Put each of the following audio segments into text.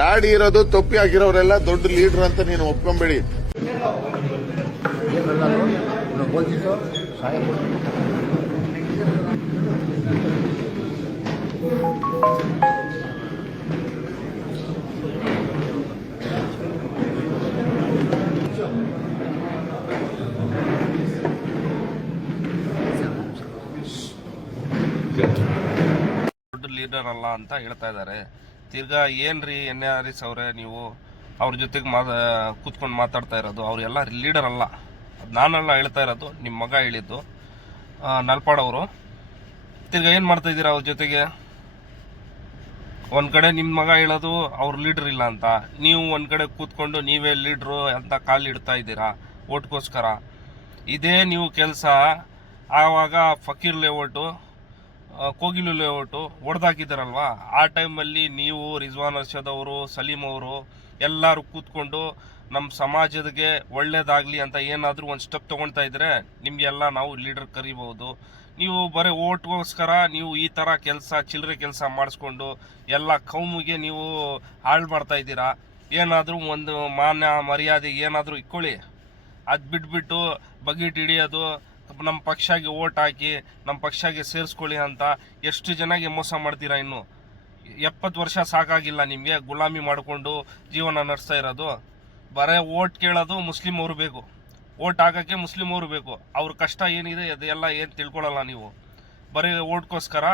ದಾಡಿ ಇರೋದು ತೊಪ್ಪಿ ಆಗಿರೋರೆಲ್ಲ ದೊಡ್ಡ ಲೀಡರ್ ಅಂತ ನೀನು ಒಪ್ಕೊಂಬೇಡಿ. ದೊಡ್ಡ ಲೀಡರ್ ಅಲ್ಲ ಅಂತ ಹೇಳ್ತಾ ಇದ್ದಾರೆ. ತಿರ್ಗಾ ಏನ್ರಿ NRS ಅವರೇ, ನೀವು ಅವ್ರ ಜೊತೆಗೆ ಕೂತ್ಕೊಂಡು ಮಾತಾಡ್ತಾ ಇರೋದು? ಅವರೆಲ್ಲ ಲೀಡರ್ ಅಲ್ಲ. ನಾನೆಲ್ಲ ಹೇಳ್ತಾ ಇರೋದು, ನಿಮ್ಮ ಮಗ ಹೇಳಿದ್ದು, ನಲ್ಪಾಡವರು. ತಿರ್ಗಾ ಏನು ಮಾಡ್ತಾ ಇದ್ದೀರಾ ಅವ್ರ ಜೊತೆಗೆ? ಒಂದು ಕಡೆ ನಿಮ್ಮ ಮಗ ಹೇಳೋದು ಅವ್ರ ಲೀಡರ್ ಇಲ್ಲ ಅಂತ, ನೀವು ಒಂದು ಕಡೆ ಕೂತ್ಕೊಂಡು ನೀವೇ ಲೀಡ್ರು ಅಂತ ಕಾಲಿಡ್ತಾ ಇದ್ದೀರಾ ಓಟ್ಗೋಸ್ಕರ. ಇದೇ ನೀವು ಕೆಲಸ ಆವಾಗ ಫಕೀರ್ ಲೇಔಟು, ಕೋಗಿಲು ಲೇಔಟು ಹೊಡೆದಾಕಿದ್ದಾರಲ್ವಾ, ಆ ಟೈಮಲ್ಲಿ ನೀವು, ರಿಜ್ವಾನ್ ಅರ್ಷದ್ ಅವರು, ಸಲೀಂ ಅವರು ಎಲ್ಲರೂ ಕೂತ್ಕೊಂಡು ನಮ್ಮ ಸಮಾಜಕ್ಕೆ ಒಳ್ಳೇದಾಗಲಿ ಅಂತ ಏನಾದರೂ ಒಂದು ಸ್ಟೆಪ್ ತೊಗೊಳ್ತಾ ಇದ್ರೆ ನಿಮಗೆಲ್ಲ ನಾವು ಲೀಡರ್ ಕರಿಬಹುದು. ನೀವು ಬರೀ ಓಟ್ಗೋಸ್ಕರ ನೀವು ಈ ಥರ ಕೆಲಸ, ಚಿಲ್ಲರೆ ಕೆಲಸ ಮಾಡಿಸ್ಕೊಂಡು ಎಲ್ಲ ಕೌಮಿಗೆ ನೀವು ಹಾಳು ಮಾಡ್ತಾ ಇದ್ದೀರಾ. ಏನಾದರೂ ಒಂದು ಮಾನ್ಯ ಮರ್ಯಾದೆ ಏನಾದರೂ ಇಟ್ಕೊಳ್ಳಿ. ಅದು ಬಿಟ್ಬಿಟ್ಟು ಬಗೆಟ್ ಹಿಡಿಯೋದು, ನಮ್ಮ ಪಕ್ಷಗೆ ಓಟ್ ಹಾಕಿ ನಮ್ಮ ಪಕ್ಷಗೆ ಸೇರಿಸ್ಕೊಳ್ಳಿ ಅಂತ ಎಷ್ಟು ಜನಗೆ ಮೋಸ ಮಾಡ್ತೀರಾ? ಇನ್ನು 70 ವರ್ಷ ಸಾಕಾಗಿಲ್ಲ ನಿಮಗೆ ಗುಲಾಮಿ ಮಾಡಿಕೊಂಡು ಜೀವನ ನಡೆಸ್ತಾ ಇರೋದು? ಬರೇ ಓಟ್ ಕೇಳೋದು ಮುಸ್ಲಿಂ ಅವರು ಬೇಕು, ಓಟ್ ಹಾಕೋಕ್ಕೆ ಮುಸ್ಲಿಂ ಅವರು ಬೇಕು. ಅವ್ರ ಕಷ್ಟ ಏನಿದೆ ಅದೆಲ್ಲ ಏನು ತಿಳ್ಕೊಳ್ಳಲ್ಲ ನೀವು. ಬರೀ ಓಟ್ಗೋಸ್ಕರ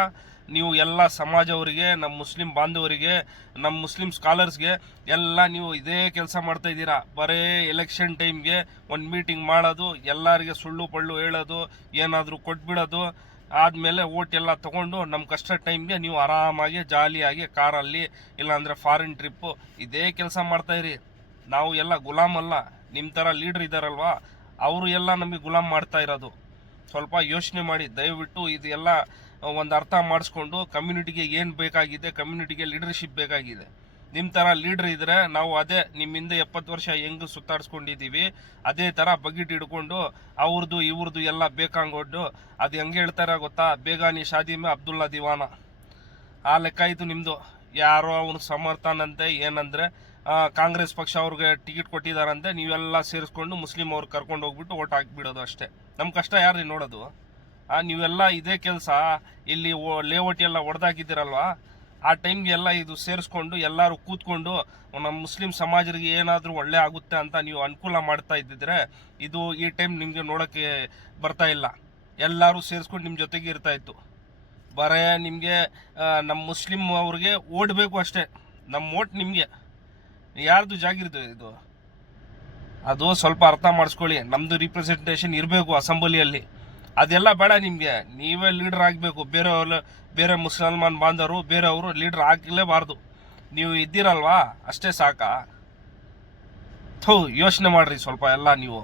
ನೀವು ಎಲ್ಲ ಸಮಾಜವರಿಗೆ, ನಮ್ಮ ಮುಸ್ಲಿಂ ಬಾಂಧವರಿಗೆ, ನಮ್ಮ ಮುಸ್ಲಿಂ ಸ್ಕಾಲರ್ಸ್ಗೆ ಎಲ್ಲ ನೀವು ಇದೇ ಕೆಲಸ ಮಾಡ್ತಾ ಇದ್ದೀರಾ. ಬರೀ ಎಲೆಕ್ಷನ್ ಟೈಮ್ಗೆ ಒಂದು ಮೀಟಿಂಗ್ ಮಾಡೋದು, ಎಲ್ಲರಿಗೆ ಸುಳ್ಳು ಪಳ್ಳು ಹೇಳೋದು, ಏನಾದರೂ ಕೊಟ್ಬಿಡೋದು, ಆದಮೇಲೆ ಓಟ್ ಎಲ್ಲ ತೊಗೊಂಡು ನಮ್ಮ ಕಷ್ಟ ಟೈಮ್ಗೆ ನೀವು ಆರಾಮಾಗಿ ಜಾಲಿಯಾಗಿ ಕಾರಲ್ಲಿ ಇಲ್ಲಾಂದರೆ ಫಾರಿನ್ ಟ್ರಿಪ್ಪು ಇದೇ ಕೆಲಸ ಮಾಡ್ತಾಯಿರಿ. ನಾವು ಎಲ್ಲ ಗುಲಾಮ್ ಅಲ್ಲ. ನಿಮ್ಮ ಥರ ಲೀಡ್ರ್ ಇದ್ದಾರಲ್ವಾ, ಅವರು ಎಲ್ಲ ನಮಗೆ ಗುಲಾಮ್ ಮಾಡ್ತಾ ಇರೋದು. ಸ್ವಲ್ಪ ಯೋಚನೆ ಮಾಡಿ ದಯವಿಟ್ಟು. ಇದೆಲ್ಲ ಒಂದು ಅರ್ಥ ಮಾಡಿಸ್ಕೊಂಡು ಕಮ್ಯುನಿಟಿಗೆ ಏನು ಬೇಕಾಗಿದೆ, ಕಮ್ಯುನಿಟಿಗೆ ಲೀಡರ್ಶಿಪ್ ಬೇಕಾಗಿದೆ. ನಿಮ್ಮ ಥರ ಲೀಡ್ರ್ ಇದ್ದರೆ ನಾವು ಅದೇ ನಿಮ್ಮಿಂದ 70 ವರ್ಷ ಹೆಂಗೆ ಸುತ್ತಾಡಿಸ್ಕೊಂಡಿದ್ದೀವಿ ಅದೇ ಥರ ಬಗೆಟ್ ಹಿಡ್ಕೊಂಡು ಅವ್ರದ್ದು ಇವ್ರದ್ದು ಎಲ್ಲ ಬೇಕಾಂಗೊಡ್ಡು. ಅದು ಹೆಂಗೆ ಹೇಳ್ತಾರೆ ಗೊತ್ತಾ? ಬೇಗಾನಿ ಶಾದಿ ಮೇ ಅಬ್ದುಲ್ಲಾ ದಿವಾನ, ಆ ಲೆಕ್ಕ ಇದು ನಿಮ್ಮದು. ಯಾರೋ ಅವನು ಸಮರ್ಥನಂತೆ ಏನಂದರೆ ಕಾಂಗ್ರೆಸ್ ಪಕ್ಷ ಅವ್ರಿಗೆ ಟಿಕೆಟ್ ಕೊಟ್ಟಿದ್ದಾರಂತೆ, ನೀವೆಲ್ಲ ಸೇರಿಸ್ಕೊಂಡು ಮುಸ್ಲಿಂ ಅವ್ರಿಗೆ ಕರ್ಕೊಂಡು ಹೋಗ್ಬಿಟ್ಟು ಓಟ್ ಹಾಕ್ಬಿಡೋದು ಅಷ್ಟೇ. ನಮ್ಮ ಕಷ್ಟ ಯಾರು ನೋಡೋದು? ನೀವೆಲ್ಲ ಇದೇ ಕೆಲಸ ಇಲ್ಲಿ ಲೇಔಟ್ ಎಲ್ಲ ಹೊಡೆದಾಕಿದ್ದೀರಲ್ವಾ, ಆ ಟೈಮ್ಗೆ ಎಲ್ಲ ಇದು ಸೇರಿಸ್ಕೊಂಡು ಎಲ್ಲರೂ ಕೂತ್ಕೊಂಡು ನಮ್ಮ ಮುಸ್ಲಿಂ ಸಮಾಜರಿಗೆ ಏನಾದರೂ ಒಳ್ಳೆ ಆಗುತ್ತೆ ಅಂತ ನೀವು ಅನುಕೂಲ ಮಾಡ್ತಾ ಇದ್ದಿದ್ರೆ ಇದು ಈ ಟೈಮ್ ನಿಮಗೆ ನೋಡೋಕ್ಕೆ ಬರ್ತಾ ಇಲ್ಲ. ಎಲ್ಲರೂ ಸೇರಿಸ್ಕೊಂಡು ನಿಮ್ಮ ಜೊತೆಗೆ ಇರ್ತಾ ಇತ್ತು. ಬರೇ ನಿಮಗೆ ನಮ್ಮ ಮುಸ್ಲಿಂ ಅವ್ರಿಗೆ ಓಡಬೇಕು ಅಷ್ಟೇ. ನಮ್ಮ ಓಟ್ ನಿಮಗೆ ಯಾರ್ದು ಜಾಗಿರ್ದು ಇದು? ಅದು ಸ್ವಲ್ಪ ಅರ್ಥ ಮಾಡಿಸ್ಕೊಳ್ಳಿ. ನಮ್ಮದು ರಿಪ್ರೆಸೆಂಟೇಷನ್ ಇರಬೇಕು ಅಸೆಂಬ್ಲಿಯಲ್ಲಿ. ಅದೆಲ್ಲ ಬೇಡ ನಿಮಗೆ. ನೀವೇ ಲೀಡರ್ ಆಗಬೇಕು. ಬೇರೆ ಮುಸಲ್ಮಾನ್ ಬಾಂಧವರು ಬೇರೆಯವರು ಲೀಡರ್ ಆಗಲೇಬಾರ್ದು. ನೀವು ಇದ್ದೀರಲ್ವಾ ಅಷ್ಟೇ ಸಾಕಾ? ಯೋಚನೆ ಮಾಡ್ರಿ ಸ್ವಲ್ಪ ಎಲ್ಲ ನೀವು.